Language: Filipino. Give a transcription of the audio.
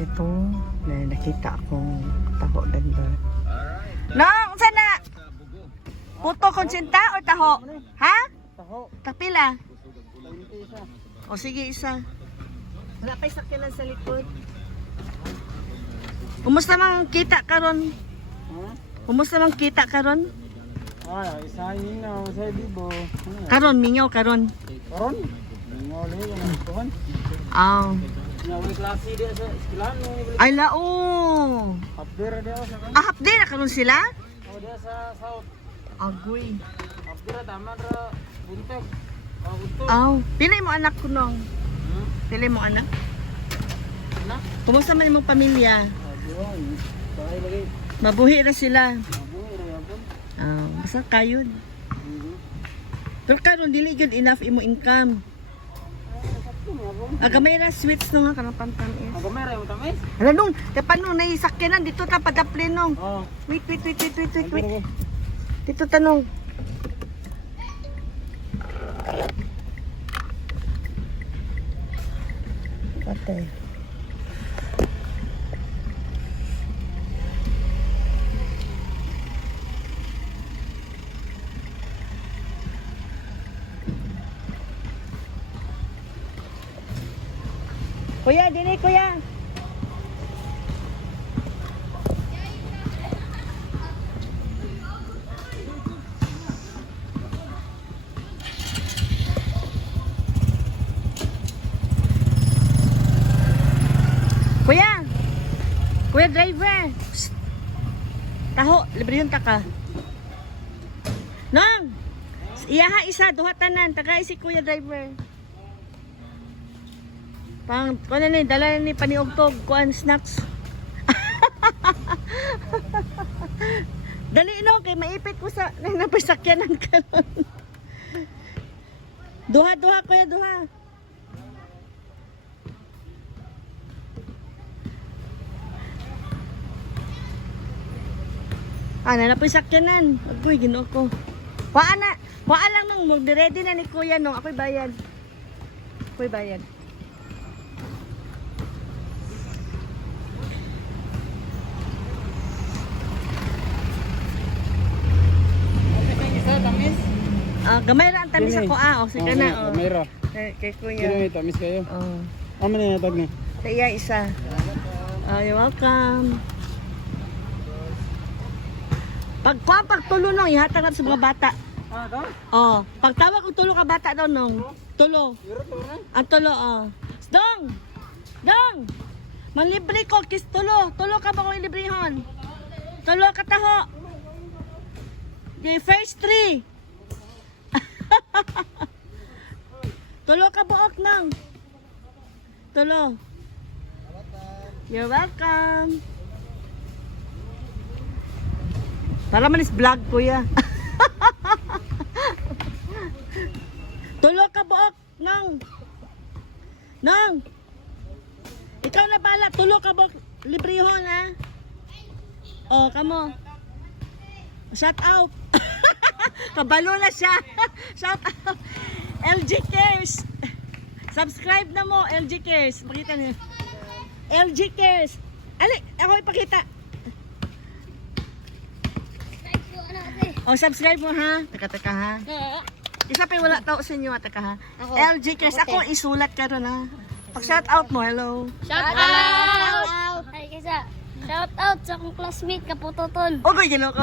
ito, nakita akong taho ganda. Nong, sana? Puto konsinta o taho? Ha? Taho. Tapila? 20 isa. O sige, isa. Wala pa sakyanan sa likod. Kumusta mang kita karon? Ha? Kumusta mang kita karon? Isa yun na. Sa libo. Karon, mingaw karon. Karon? Ngoli ko na ito. Aw. Ngoli klase dia sa eskwelahan. Ay lao. Update dia sa kan. Ah, half day na karon sila? Oh, dia sa South. Agoy. Update tama ra buntek. Buntok. Aw. Pilay mo anak ko nong. Pilay mo anak. Na? Kumusta man imong pamilya? Ayun. Bakay lagi. Mabuhi na sila. Mabuhay ra yapon. Aw, basta kayod. Pero karon dili gyud enough imo income. Sakto mo ako. Gamay ra switch no nga kanang pantam is. Ako meron mo tamis. Hala nung, paano na isakyanan dito ta padaplin nung. Oh. Wait. Dito tanong. Patay. Kuya, dini kuya. Kuya! Kuya driver! Psst. Taho, libre yung taka. Nong! Iyaha isa, duha tanan. Tagay si kuya driver. Pang, kuha na dala ni paniugtog, kuhan snacks. Dali no, kay maipit ko sa napasakyanan ka nun. Duha, kuya, duha. Na po sakyanan. Agoy, ginoo ko. Waan lang nung mag-ready na ni kuya nung ako'y bayad. Isa tamis. Gamay ra ang tamis ako o sige na o. Gamay ra. Kay Kino kuya. may tamis kayo. Oh. Amo na natag ni. Kaya isa. You're welcome. Pagtulo nung ihatag natin sa mga bata. Daw? Oh, pagtawag ko tulo ka bata daw nung. Tulo. Iro to na. Ang tulo oh. Dong. Manlibre ko kis tulo. Tulo ka ba ko ilibrehon? Tulo ka taho. The first three. Tulo ka buok nang. Tulo. You're welcome. Para manis vlog kuya. Tulo ka buok nang. Ikaw na bala, tulo ka buok librehon ha. Oh, kamo. Shout out. Kabalo na siya. Shout out. LG Cares. Subscribe na mo, LG Cares. Pakita niyo. LG Cares. Ali, ako ipakita. Oh, subscribe mo ha. Teka ha. Isa pa wala tao sa inyo, teka ha. LG Cares. Ako isulat ka ron ha. Pag shout out mo, hello. Shout out! Ay, kisa. Shout out sa akong classmate, Kaputoton. Okay, gano'n ko.